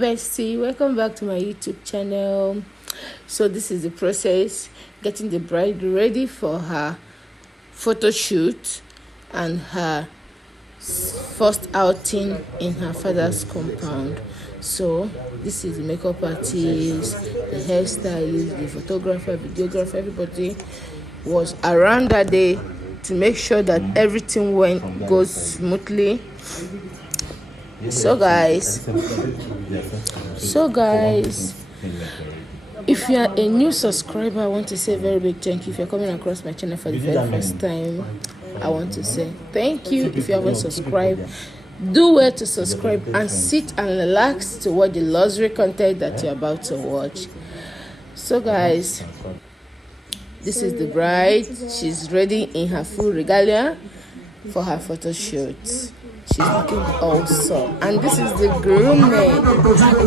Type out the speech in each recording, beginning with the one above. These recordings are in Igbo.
bestie, welcome back to my YouTube channel. So this is the process, getting the bride ready for her photo shoot and her first outing in her father's compound. So this is the makeup artist, the hairstylist, the photographer, videographer. Everybody was around that day to make sure that everything goes smoothly. So guys, if you are a new subscriber, I want to say a very big thank you. If you're coming across my channel for the very first time, I want to say thank you. If you haven't subscribed, do well to subscribe and sit and relax to watch the luxury content that you're about to watch. So guys, this is the bride. She's ready in her full regalia for her photo shoot. She's looking awesome. And this is the groom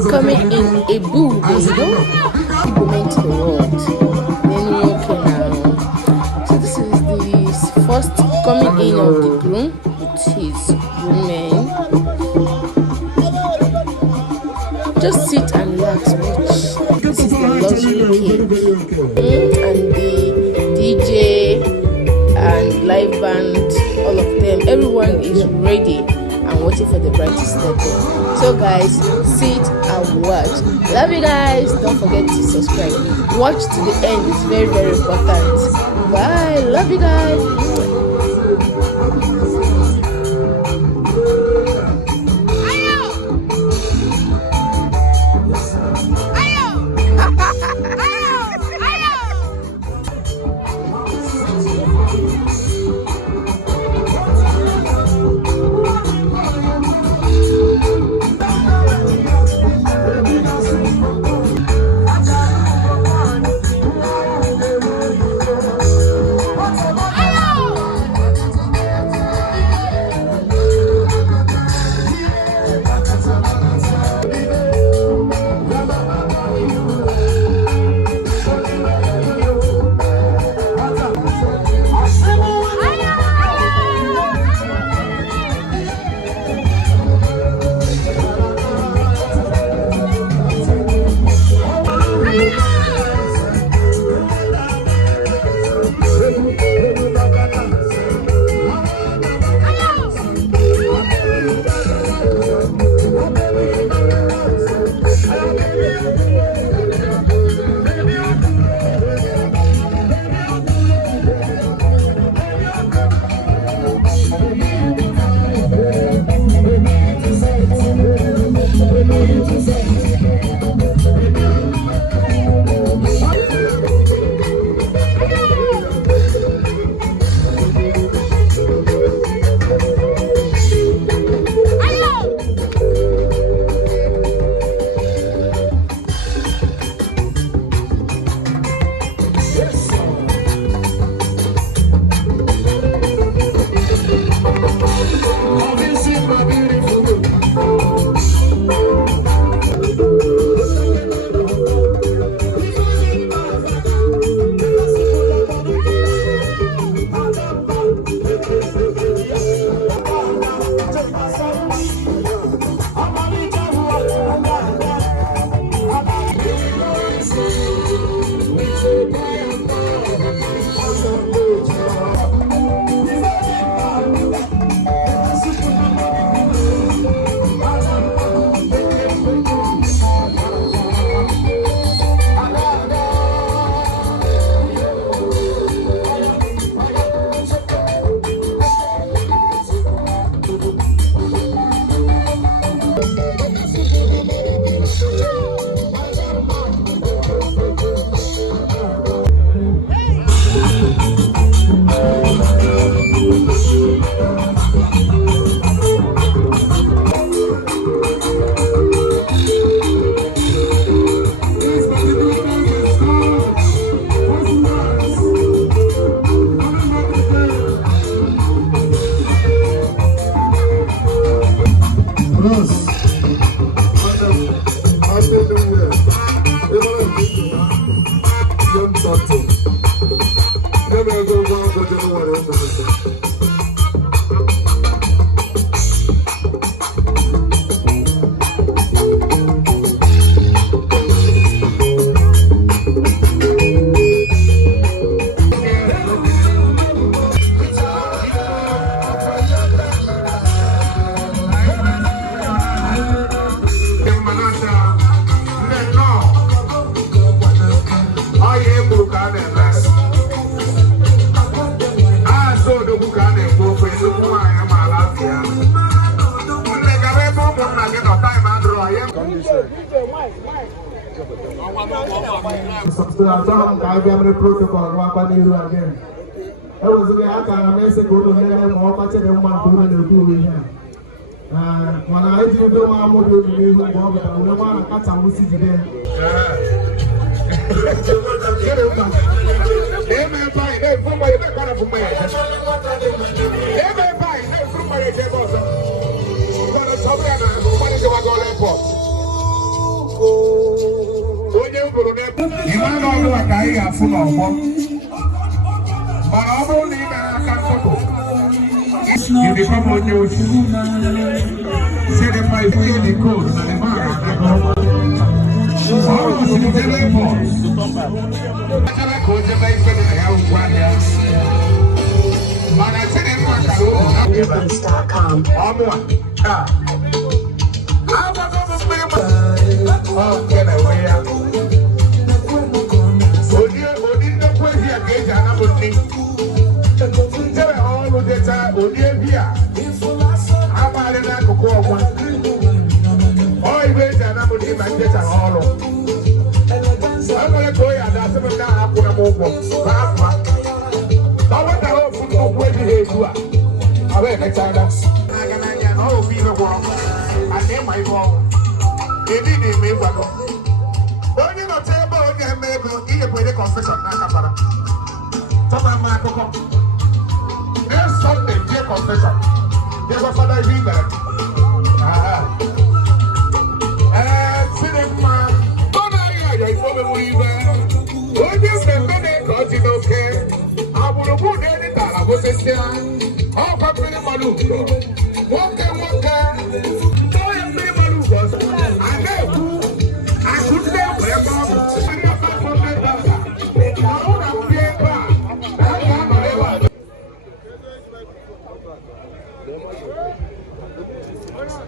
coming in a boo, people meant to the world. Then okay now. So this is the first coming in of the groom with his groom. Just sit and relax, watch. This is the luxury cake. And the DJ and live band, all of them, everyone is ready and waiting for the bride to step in. So guys, sit and watch. Love you guys. Don't forget to subscribe. Watch to the end. It's very, very important. Bye. Love you guys. I'm going protocol again. I was a message go to them or watch them one to do here. When I do the one who do the one to cut some music there. You become on your see the price of the code and the man.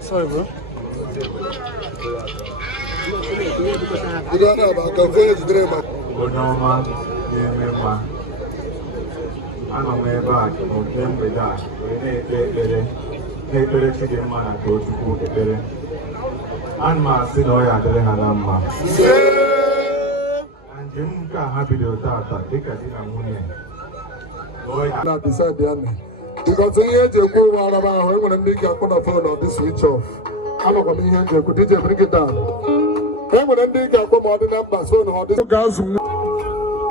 Sorry, bro. You don't know about the village driver. I'm away back from them with that. Paper to the man I go to cook a better. And my sinoya to the Hanama. And Jim can happy to Tata, take a dinner money. Not beside the enemy. Because here you go out about when I make a phone or this switch off. I'm not going to hear you. Could you bring it down? When I make a phone or the number, so no, this girls.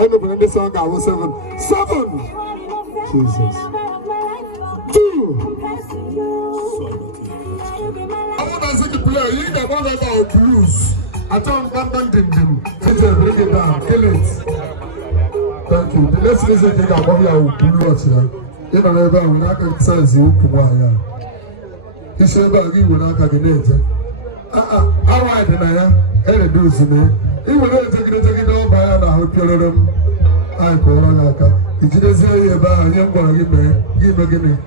Everybody, this song I was 7. Jesus. 2. I want to see the player. You ain't about to lose. I don't want them. Bring it down. Kill it. Thank you. The next listen thing I'm going to do here. You know, never will not exercise you. He said, "About you will not get it." All right, then I am. Any do to me. He will not take it over by an hour. I call on if you don't say about a young boy, give them.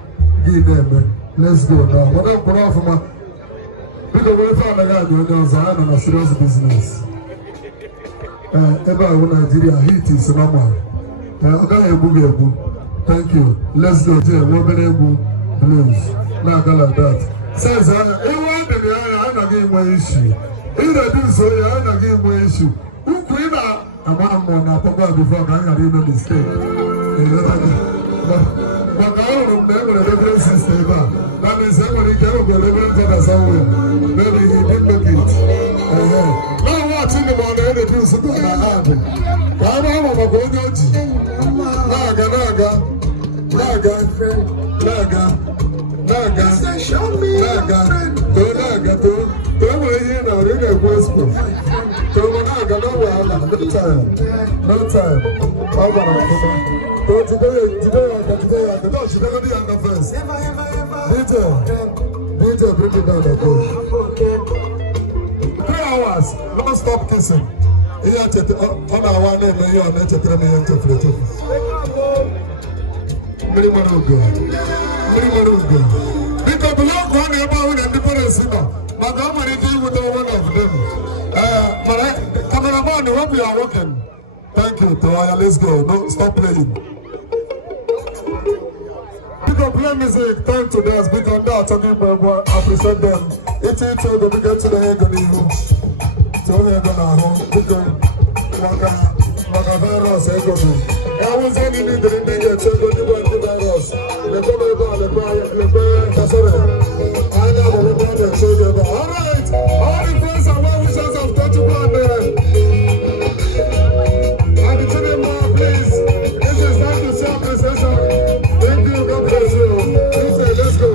Let's go now. What I'm going for my people will find a guy doing on a serious business. Ever Nigeria heat is normal. Thank you. Let's go there. What blues. Now go like that. Says I'm not getting my issue. Either do so, I'm not getting my issue. Who queen I'm on Papa before I didn't know mistake. But I don't remember the reference system. That means somebody came up with a reference somewhere. Maybe he didn't look it. Now watching the one that they do something like that. I'm going to go no time. DJ, bring it down the 3 hours, don't stop kissing. On our one name, you are not to 3 million to free. Because below one about and difference, but I'm going to deal with one of them. But cameraman, hope you are working. Thank you, Toya. Let's go. No, stop playing. People play music, time to dance. Because now, talking about I present them. It's the bigger to the egg on you. gift onye ego n'ahụ biko maka virus ego bụ awụzi ndị niile ndị ga-eche ego n'igwe ndị virus lekọba ebe a lekwe kasịrị anya agbụgbọ na-eche ego ebe a. All right, all the friends and well wishers of 21 and the children more, please. This is time to see appreciation. Thank you, God bless you. Let's go.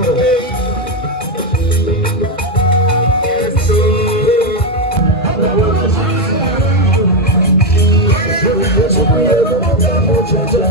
Let's go.